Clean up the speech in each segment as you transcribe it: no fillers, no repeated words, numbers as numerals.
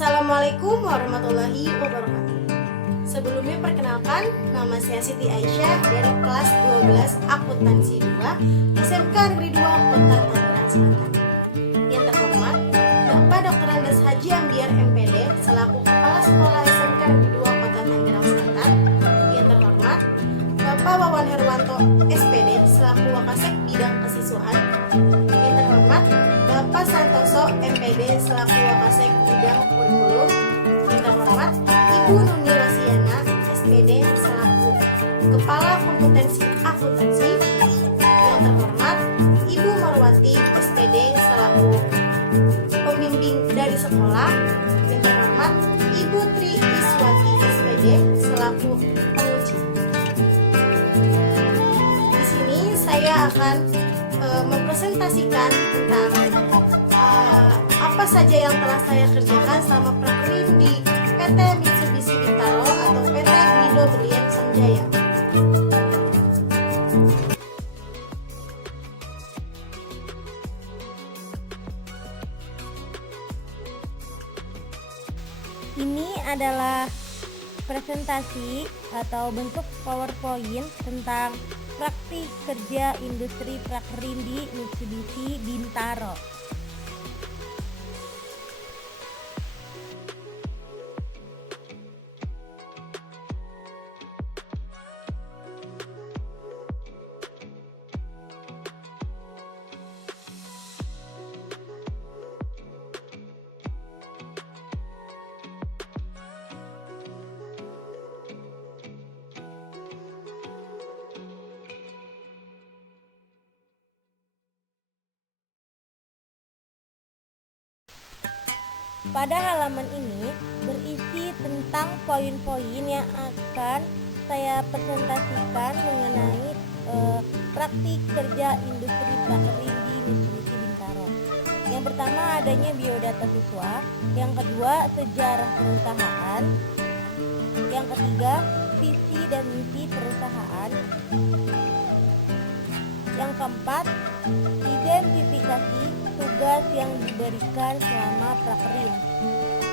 Assalamualaikum warahmatullahi wabarakatuh. Sebelumnya perkenalkan, nama saya Siti Aisyah dari kelas 12 Akuntansi 2 SMK Negeri 2 Kota Tangerang Selatan. Yang terhormat, Bapak Dr. Andes Haji Amdiar MPD selaku Kepala Sekolah SMK Negeri 2 Kota Tangerang Selatan. Yang terhormat, Bapak Wawan Herwanto SPD selaku Wakasek Bidang Kesiswaan. Yang terhormat, Bapak Santoso MPD selaku Wakasek Bidang Kurikulum. Yang terhormat, Ibu Nuni Rosiana SPD selaku Kepala Kompetensi Akuntansi. Yang terhormat, Ibu Marwati SPD selaku pembimbing dari sekolah. Yang terhormat, Ibu Tri Iswati SPD selaku penguji. Di sini saya akan mempresentasikan tentang apa saja yang telah saya kerjakan selama prakerin di PT Mitsubishi Bintaro atau PT Dwindo Berlian Samjaya. Ini adalah presentasi atau bentuk PowerPoint tentang praktik kerja industri prakerin di Mitsubishi Bintaro. Pada halaman ini berisi tentang poin-poin yang akan saya presentasikan mengenai praktik kerja industri prakerin di Mitsubishi Bintaro. Yang pertama adanya biodata siswa, yang kedua sejarah perusahaan, yang ketiga visi dan misi perusahaan, yang keempat identifikasi tugas yang diberikan selama prakerin,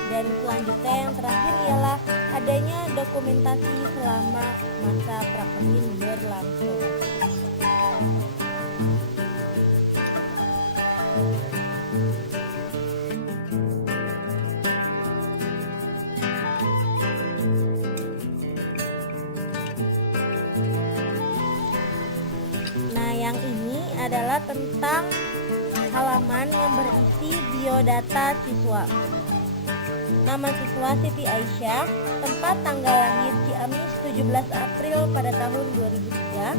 dan selanjutnya yang terakhir ialah adanya dokumentasi selama masa prakerin berlangsung. Nah, yang ini adalah tentang halaman yang berisi biodata siswa. Nama siswa Siti Aisyah, tempat tanggal lahir Ciamis 17 April pada tahun 2003,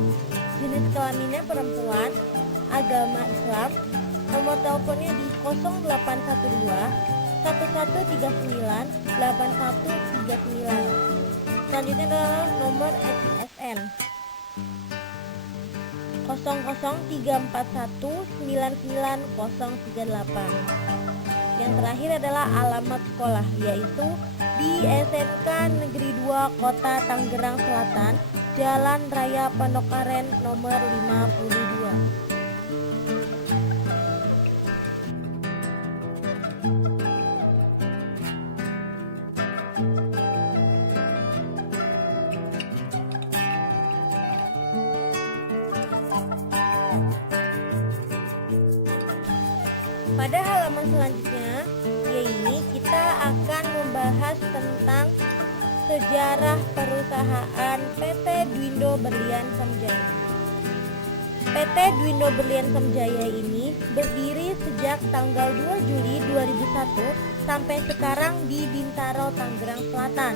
jenis kelaminnya perempuan, agama Islam, nomor teleponnya di 0812 1139 8139. Selanjutnya adalah nomor SISN 0034199038. Yang terakhir adalah alamat sekolah, yaitu di SMK Negeri 2 Kota Tangerang Selatan, Jalan Raya Pondokaren nomor 52. Pada halaman selanjutnya, yaitu kita akan membahas tentang sejarah perusahaan PT Dwindo Berlian Samjaya. PT Dwindo Berlian Samjaya ini berdiri sejak tanggal 2 Juli 2001 sampai sekarang di Bintaro, Tangerang Selatan.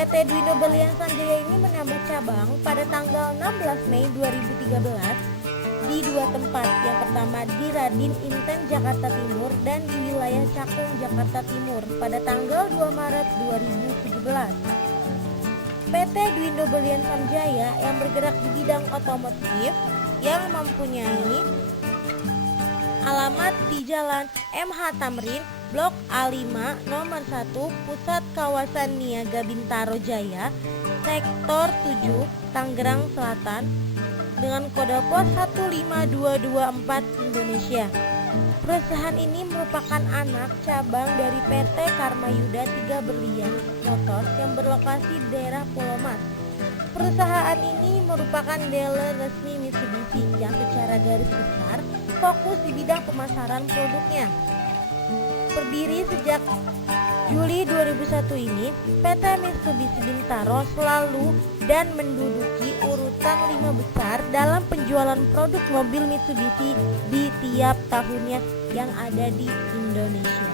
PT Dwindo Berlian Samjaya ini menambah cabang pada tanggal 16 Mei 2013 di dua tempat, yang pertama di Radin Inten Jakarta Timur dan di wilayah Cakung Jakarta Timur pada tanggal 2 Maret 2017. PT Dwindo Berlian Samjaya yang bergerak di bidang otomotif yang mempunyai alamat di Jalan MH Tamrin, Blok A5, nomor 1, Pusat Kawasan Niaga Bintaro Jaya, Sektor 7, Tangerang Selatan, dengan kode pos 15224 Indonesia. Perusahaan ini merupakan anak cabang dari PT Karmayuda 3 Berlian Motors yang berlokasi di daerah Pulau Mas. Perusahaan ini merupakan dealer resmi Mitsubishi yang secara garis besar fokus di bidang pemasaran produknya. Berdiri sejak Juli 2001 ini, PT Mitsubishi Bintaro selalu dan menduduki urutan 5 besar dalam penjualan produk mobil Mitsubishi di tiap tahunnya yang ada di Indonesia.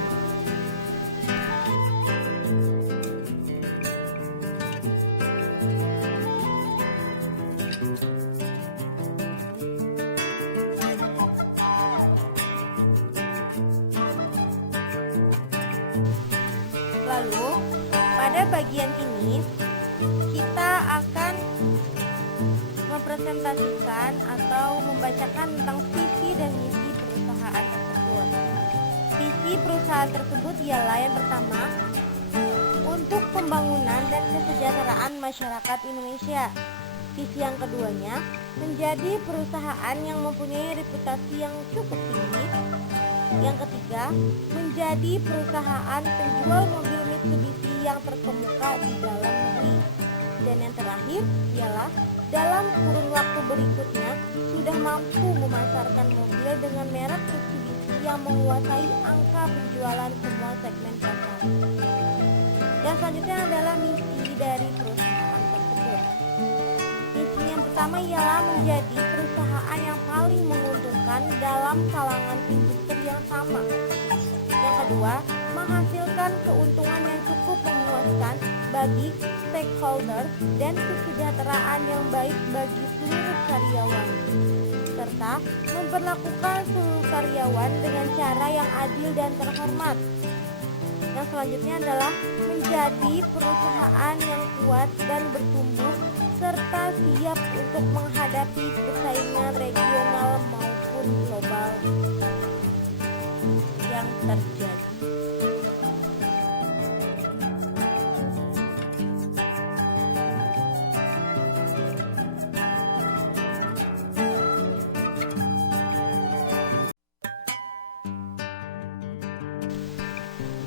Lalu, pada bagian ini kita akan mempresentasikan atau membacakan tentang visi dan misi perusahaan tersebut. Visi perusahaan tersebut ialah yang pertama, untuk pembangunan dan kesejahteraan masyarakat Indonesia. Visi yang keduanya, menjadi perusahaan yang mempunyai reputasi yang cukup tinggi. Yang ketiga, menjadi perusahaan penjual mobil Mitsubishi yang terkemuka di dalam negeri. Dan yang terakhir ialah dalam kurun waktu berikutnya sudah mampu memasarkan mobil dengan merek Mitsubishi yang menguasai angka penjualan semua segmen pasar. Dan selanjutnya adalah misi dari perusahaan tersebut. Misi yang pertama ialah menjadi perusahaan yang paling menguntungkan dalam kalangan industri yang sama. Yang kedua, menghasilkan keuntungan yang cukup memuaskan bagi stakeholder dan kesejahteraan yang baik bagi seluruh karyawan, serta memperlakukan seluruh karyawan dengan cara yang adil dan terhormat. Yang selanjutnya adalah menjadi perusahaan yang kuat dan bertumbuh serta siap untuk menghadapi persaingan regional maupun global yang terjadi.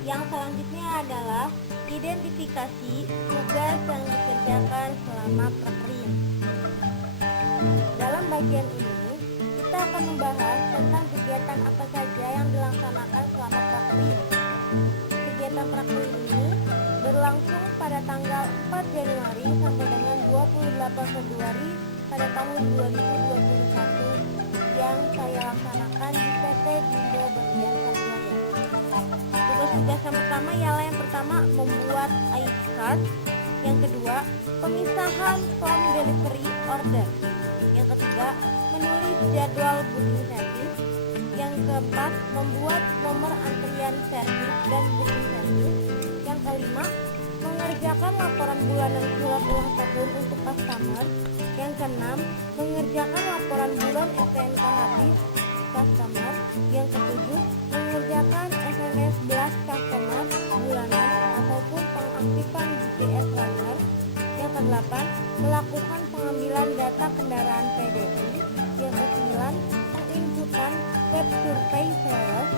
Yang selanjutnya adalah identifikasi tugas yang dikerjakan selama prakrim. Dalam bagian ini, kita akan membahas tentang kegiatan apa saja yang dilaksanakan selama prakrim. Kegiatan prakrim ini berlangsung pada tanggal 4 Januari sampai dengan 28 Februari pada tahun 2021 yang saya laksanakan di PT Dwindo Berlian Samjaya. Tugas yang pertama ialah yang pertama membuat ID card, yang kedua pemisahan form delivery order, yang ketiga menulis jadwal booking service, yang keempat membuat nomor antrian servis dan booking service, yang kelima mengerjakan laporan bulanan surat ulang tahun untuk customer, yang keenam mengerjakan laporan bulan STNK habis customer, yang ketujuh mengerjakan SMS blast customer bulanan ataupun pengaktifan GPS runner, yang kedelapan melakukan pengambilan data kendaraan PDI, yang kesembilan penginputan web survey sales,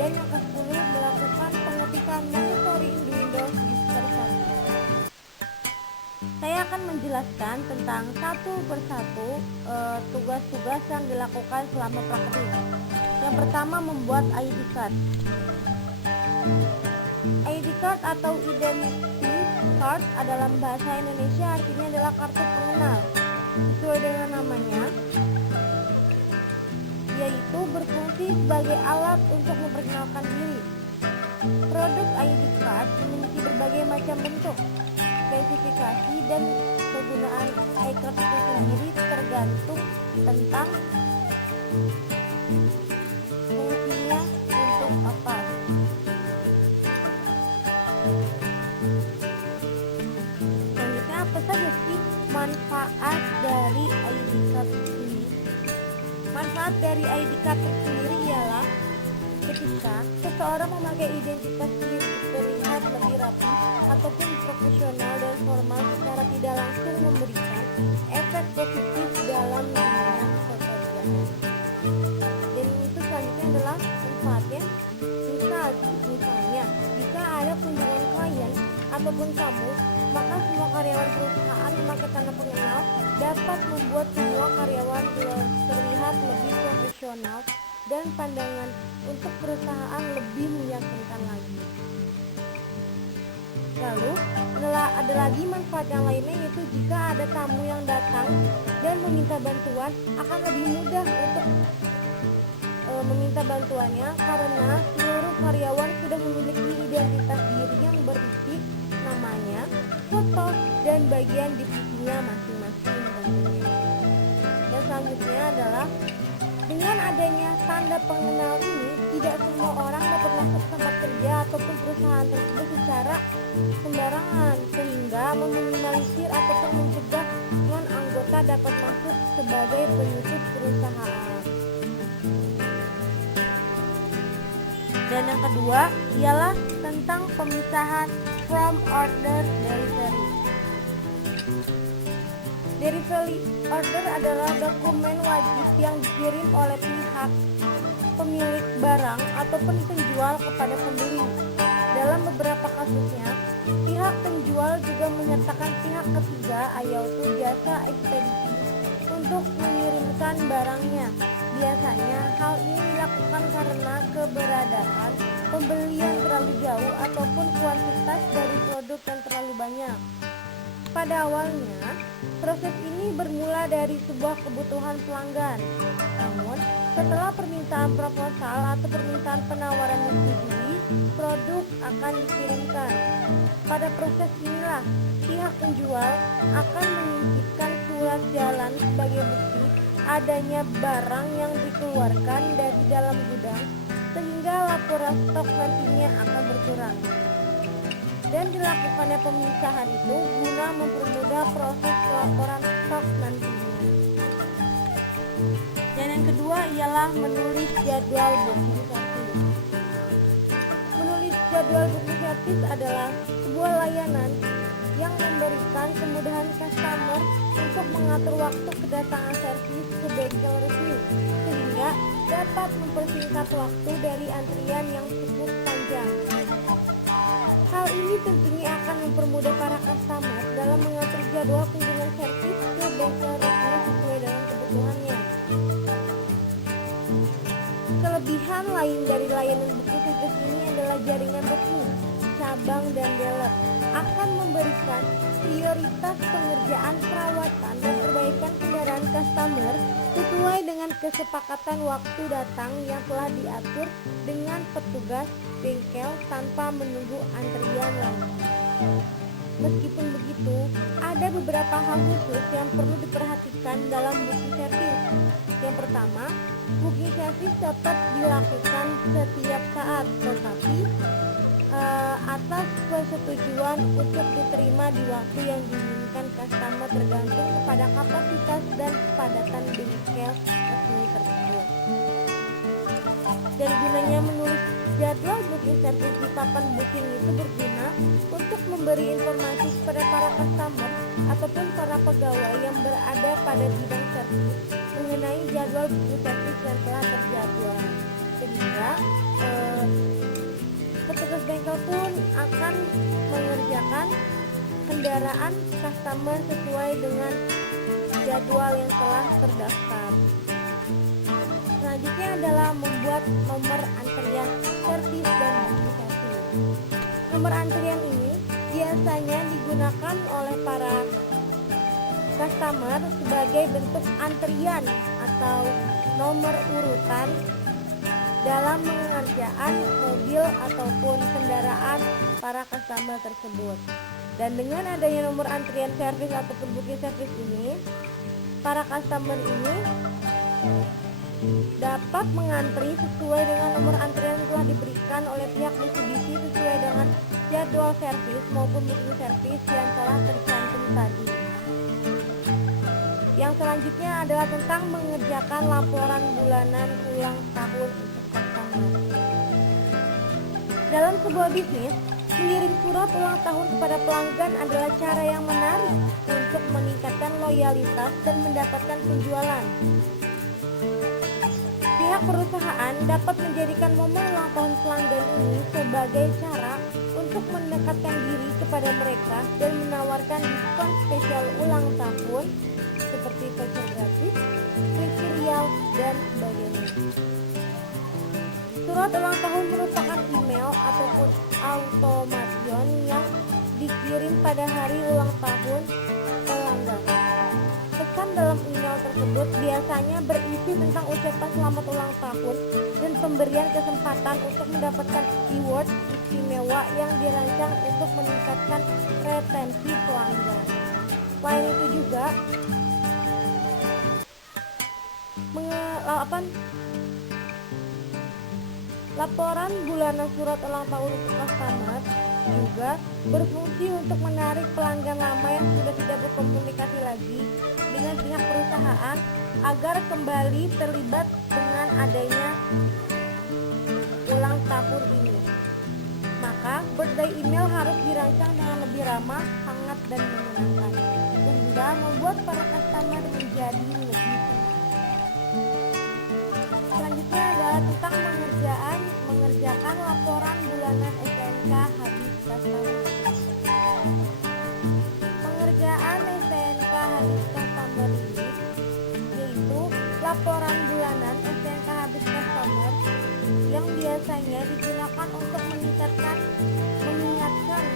dan yang ke-10 melakukan pengetikan monitoring di Windows Vista 1. Saya akan menjelaskan tentang satu persatu tugas-tugas yang dilakukan selama praktik. Yang pertama, membuat ID card. ID card atau identity card dalam bahasa Indonesia artinya adalah kartu pengenal. Sesuai dengan namanya, yaitu berfungsi sebagai alat untuk memperkenalkan diri. Produk ID card memiliki berbagai macam bentuk, spesifikasi dan penggunaan iCard itu sendiri tergantung tentang fungsinya untuk apa. Selanjutnya, apa saja sih manfaat dari ID card ini? Manfaat dari ID card sendiri ialah ketika seseorang memakai identitas diri terlihat lebih rapi ataupun profesional dan formal secara tidak langsung memberikan efek positif dalam dunia pekerjaan. Dan itu selanjutnya adalah manfaat ataupun tamu, maka semua karyawan perusahaan memakai tanda pengenal dapat membuat semua karyawan terlihat lebih profesional dan pandangan untuk perusahaan lebih meyakinkan lagi. Lalu, ada lagi manfaat yang lainnya, yaitu jika ada tamu yang datang dan meminta bantuan, akan lebih mudah untuk meminta bantuannya karena seluruh karyawan sudah memiliki identitas diri yang berisi namanya, foto, dan bagian divisinya masing-masing tentunya. Dan selanjutnya adalah dengan adanya tanda pengenal ini, tidak semua orang dapat masuk tempat kerja ataupun perusahaan tersebut secara sembarangan, sehingga meminimalisir ataupun mencegah non-anggota dapat masuk sebagai penyusup perusahaan. Dan yang kedua ialah tentang pemisahan from order delivery. Delivery order adalah dokumen wajib yang dikirim oleh pihak pemilik barang ataupun penjual kepada pembeli. Dalam beberapa kasusnya, pihak penjual juga menyertakan pihak ketiga, yaitu jasa ekspedisi, untuk mengirimkan barangnya. Biasanya hal ini dilakukan karena keberadaan pembeli yang terlalu jauh ataupun kuantitas dari produk yang terlalu banyak. Pada awalnya, proses ini bermula dari sebuah kebutuhan pelanggan. Namun, setelah permintaan proposal atau permintaan penawaran disetujui, produk akan dikirimkan. Pada proses inilah, pihak penjual akan menyisipkan surat jalan sebagai bukti adanya barang yang dikeluarkan dari dalam gudang, sehingga laporan stok nantinya akan berkurang. Dan dilakukannya pemisahan itu guna mempermudah proses pelaporan stok nantinya. Dan yang kedua ialah menulis jadwal booking service. Menulis jadwal booking service adalah sebuah layanan yang memberikan kemudahan customer untuk mengatur waktu kedatangan servis ke bengkel review, sehingga dapat mempersingkat waktu dari antrian yang cukup panjang. Hal ini tentunya akan mempermudah para customer dalam mengatur jadwal kunjungan servis ke bengkel review sesuai dengan kebutuhannya. Kelebihan lain dari layanan booking service ini adalah jaringan resmi, cabang dan dealer akan memberikan prioritas pengerjaan perawatan dan perbaikan kendaraan customer sesuai dengan kesepakatan waktu datang yang telah diatur dengan petugas bengkel tanpa menunggu antrian lama. Meskipun begitu, ada beberapa hal khusus yang perlu diperhatikan dalam booking service. Yang pertama, booking service dapat dilakukan setiap saat, tetapi atas persetujuan untuk diterima di waktu yang diinginkan customer tergantung kepada kapasitas dan kepadatan bengkel resmi tersebut. Dan gunanya menulis jadwal booking service di papan booking itu berguna untuk memberi informasi kepada para customer ataupun para pegawai yang berada pada bidang servis mengenai jadwal booking service yang telah terjadwal, sehingga petugas bengkel pun akan mengerjakan kendaraan customer sesuai dengan jadwal yang telah terdaftar. Selanjutnya adalah membuat nomor antrian servis dan booking service. Nomor antrian ini biasanya digunakan oleh para customer sebagai bentuk antrian atau nomor urutan dalam pengerjaan mobil ataupun kendaraan para customer tersebut. Dan dengan adanya nomor antrian servis ataupun booking service ini, para customer ini dapat mengantri sesuai dengan nomor antrian yang telah diberikan oleh pihak Mitsubishi sesuai dengan jadwal servis maupun booking service yang telah tercantum tadi. Yang selanjutnya adalah tentang mengerjakan laporan bulanan ulang tahun untuk customer. Dalam sebuah bisnis, mengirim surat ulang tahun kepada pelanggan adalah cara yang menarik untuk meningkatkan loyalitas dan mendapatkan penjualan. Pihak perusahaan dapat menjadikan momen ulang tahun pelanggan ini sebagai cara untuk untuk mendekatkan diri kepada mereka dan menawarkan diskon spesial ulang tahun seperti voucher gratis, free cereal, dan sebagainya. Surat ulang tahun merupakan email ataupun automation yang dikirim pada hari ulang tahun pelanggan. Pesan dalam email tersebut biasanya berisi tentang ucapan selamat ulang tahun dan pemberian kesempatan untuk mendapatkan reward istimewa yang dirancang untuk meningkatkan retensi pelanggan. Selain itu juga laporan bulanan surat ulang tahun untuk customer juga berfungsi untuk menarik pelanggan lama yang sudah tidak berkomunikasi lagi dengan pihak perusahaan agar kembali terlibat dengan adanya ulang tahun ini. Maka birthday email harus dirancang dengan lebih ramah, hangat, dan menyenangkan sehingga membuat para customer menjadi lebih senang. Selanjutnya adalah tentang mengerjakan laporan bulanan STNK habis customer. Pengerjaan STNK habis customer ini yaitu laporan bulanan STNK habis customer yang biasanya digunakan untuk mengingatkan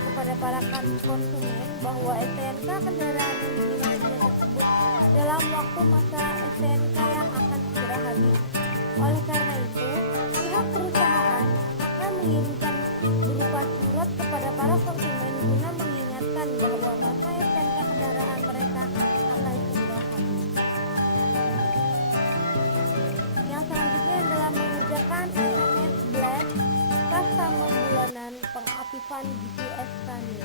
kepada para konsumen bahwa STNK kendaraan yang dimiliki tersebut dalam waktu masa STNK yang akan segera habis. Oleh karena itu, pihak perusahaan akan mengirimkan berupa surat kepada para konsumen guna mengingatkan bahwa masa STNK kendaraan mereka akan segera habis. Yang selanjutnya adalah mengerjakan SMS blast customer bulanan pengaktifan GPS tani.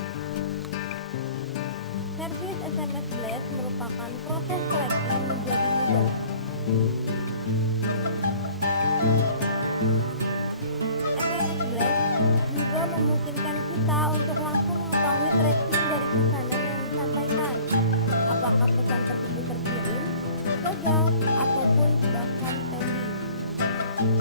Servis SMS blast merupakan proses seleksi menjadi mudah. SMS blast juga memungkinkan kita untuk langsung mengetahui tracking dari pesanan yang disampaikan, apakah pesan tersebut terkirim, gagal, ataupun bahkan pending.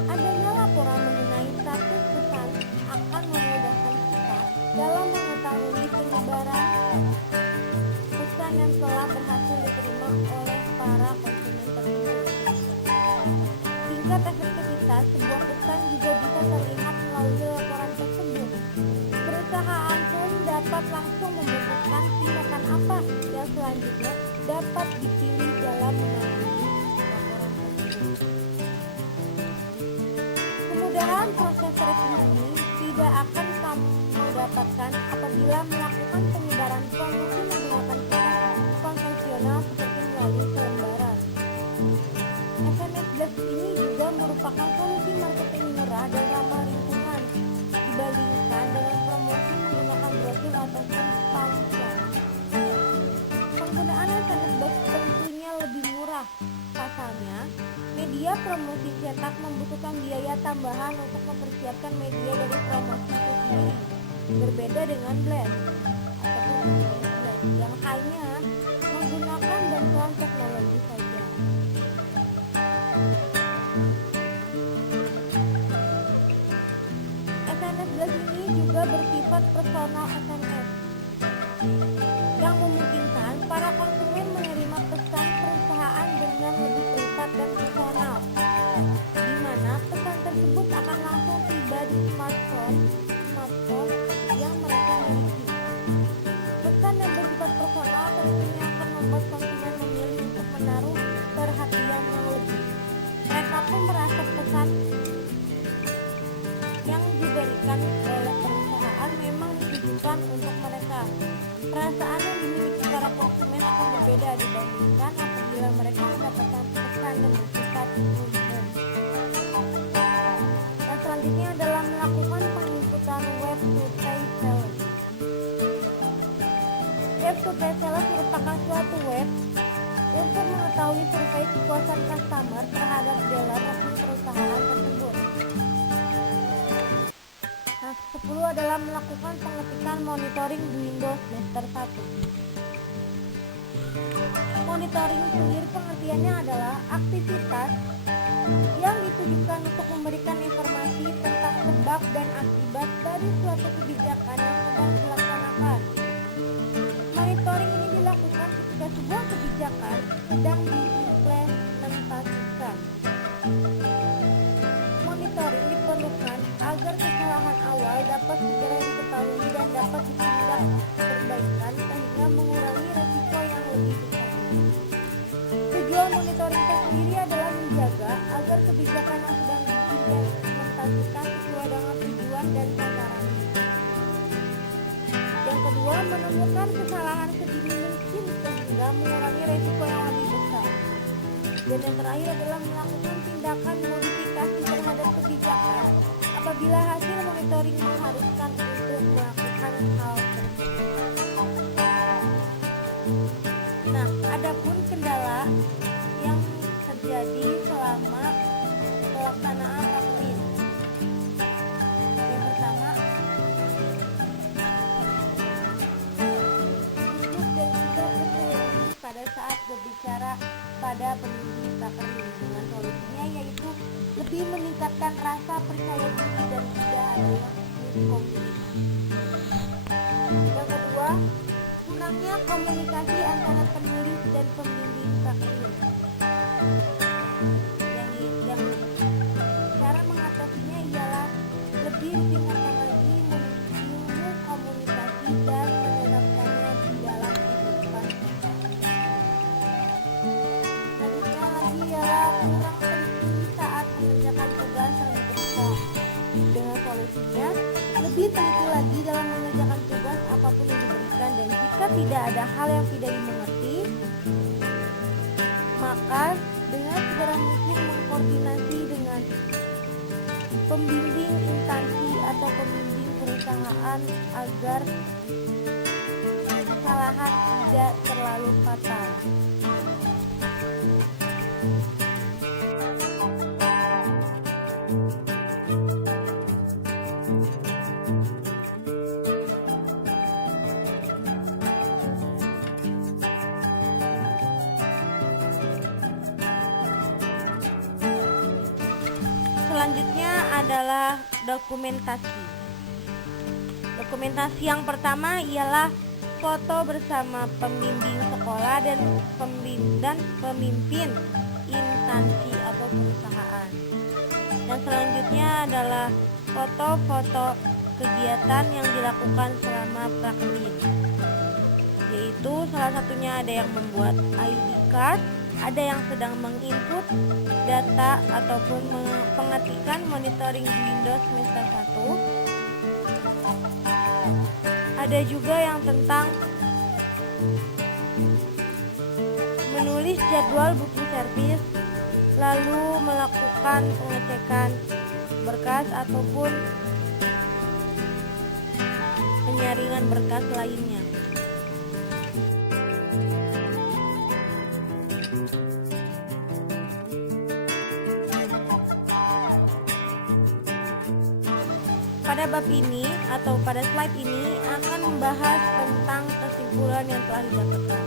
Adanya laporan mengenai status pesan akan memudahkan kita dalam mengetahui penyebaran pesan yang telah berhasil diterima oleh para konsumen tersebut. Tingkat efektivitas sebuah pesan juga bisa terlihat melalui laporan tersebut. Perusahaan pun dapat langsung memutuskan tindakan apa yang selanjutnya dapat dipilih dalam menangani laporan tersebut. Kemudahan proses tracking ini tidak akan kamu dapatkan apabila melakukan penyebaran promosi menggunakan cara konvensional seperti melalui selembaran. SMS blast ini juga merupakan solusi marketing murah dan ramah lingkungan dibandingkan dengan promosi menggunakan brosur ataupun pamflet. Penggunaan SMS blast tentunya lebih murah. Pasalnya, media promosi cetak membutuhkan biaya tambahan untuk mempersiapkan media dari promosi itu sendiri. Berbeda dengan blast ataupun SMS blast yang hanya menggunakan bantuan teknologi saja. SMS blast ini juga bersifat personal SMS yang memungkinkan para konsumen menerima pesan perusahaan dengan lebih privat dan personal, di mana pesan tersebut akan langsung tiba di smartphone yang mereka miliki. Pesan yang bersifat personal tentunya akan membuat konsumen memilih untuk menaruh perhatian yang lebih. Mereka pun merasa pesan yang diberikan oleh perusahaan memang ditujukan untuk mereka. Perasaan yang dimiliki para konsumen akan berbeda dibandingkan apabila mereka mendapatkan pesan yang bersifat umum. Dan selanjutnya adalah melakukan penginputan web to pay sales. Web to pay sales merupakan suatu web untuk mengetahui survei kepuasan customer terhadap dealer resmi perusahaan tersebut. 10 adalah melakukan pengetikan monitoring di Windows semester 1. Monitoring sendiri pengertiannya adalah aktivitas yang ditujukan untuk memberikan informasi tentang sebab dan akibat dari suatu kebijakan yang dapat ditindak perbaikan sehingga mengurangi resiko yang lebih besar. Tujuan monitoring tes sendiri adalah menjaga agar kebijakan yang sedang diimplementasikan sesuai dengan tujuan dan sasarannya. Yang kedua, menemukan kesalahan sedini mungkin sehingga mengurangi resiko yang lebih besar. Dan yang terakhir adalah melakukan tindakan modifikasi terhadap kebijakan apabila hasil monitoring mengharuskan untuk melakukan hal tersebut. Nah, adapun kendala yang terjadi selama pelaksanaan rakrin. Yang pertama, pada saat berbicara pada pembimbing rakrin, dengan solusinya yaitu lebih meningkatkan rasa percaya diri dan tidak adanya miskomunikasi. Yang kedua, kurangnya komunikasi antara penulis dan pembimbing rakrin. Yang cara mengatasinya ialah lebih ditingkatkan lagi ilmu komunikasi dan menerapkannya di dalam kehidupan. Selanjutnya lagi ialah kurang teliti saat mengerjakan tugas yang diberikan. Dengan solusinya, lebih teliti lagi dalam mengerjakan tugas apapun yang diberikan, dan jika tidak ada hal yang tidak dimengerti, maka dengan segera mungkin mengkoordinasi dengan pembimbing instansi atau pembimbing perusahaan agar kesalahan tidak terlalu fatal. Selanjutnya adalah dokumentasi. Dokumentasi yang pertama ialah foto bersama pembimbing sekolah dan pemimpin instansi atau perusahaan. Dan selanjutnya adalah foto-foto kegiatan yang dilakukan selama praktik, yaitu salah satunya ada yang membuat ID card, ada yang sedang menginput data ataupun pengetikan monitoring di Windows semester 1. Ada juga yang tentang menulis jadwal buku servis, lalu melakukan pengecekan berkas ataupun penyaringan berkas lainnya. Pada bab ini atau pada slide ini akan membahas tentang kesimpulan yang telah didapatkan.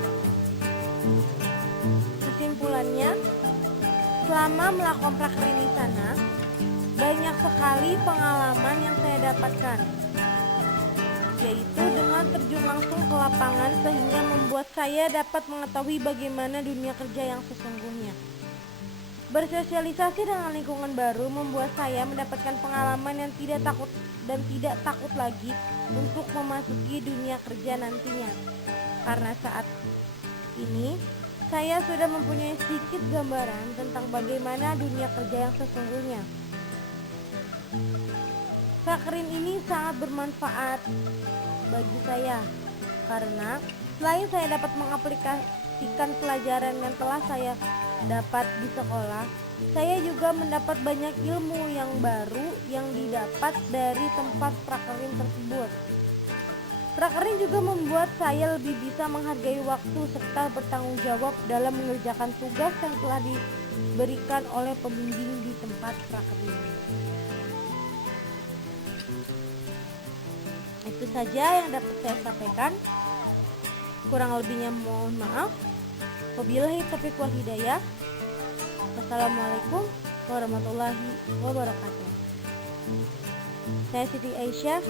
Kesimpulannya, selama melakukan prakrin di sana, banyak sekali pengalaman yang saya dapatkan, yaitu dengan terjun langsung ke lapangan sehingga membuat saya dapat mengetahui bagaimana dunia kerja yang sesungguhnya. Bersosialisasi dengan lingkungan baru membuat saya mendapatkan pengalaman yang tidak takut lagi untuk memasuki dunia kerja nantinya. Karena saat ini saya sudah mempunyai sedikit gambaran tentang bagaimana dunia kerja yang sesungguhnya. Rakrin ini sangat bermanfaat bagi saya karena selain saya dapat mengaplikasikan pelajaran yang telah saya dapat di sekolah, saya juga mendapat banyak ilmu yang baru yang didapat dari tempat prakrin tersebut. Prakrin juga membuat saya lebih bisa menghargai waktu serta bertanggung jawab dalam mengerjakan tugas yang telah diberikan oleh pembimbing di tempat prakrin. Itu saja yang dapat saya sampaikan. Kurang lebihnya mohon maaf. Wabillahi taufiq wal hidayah. Wassalamualaikum warahmatullahi wabarakatuh. Saya Siti Aisyah.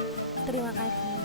Terima kasih.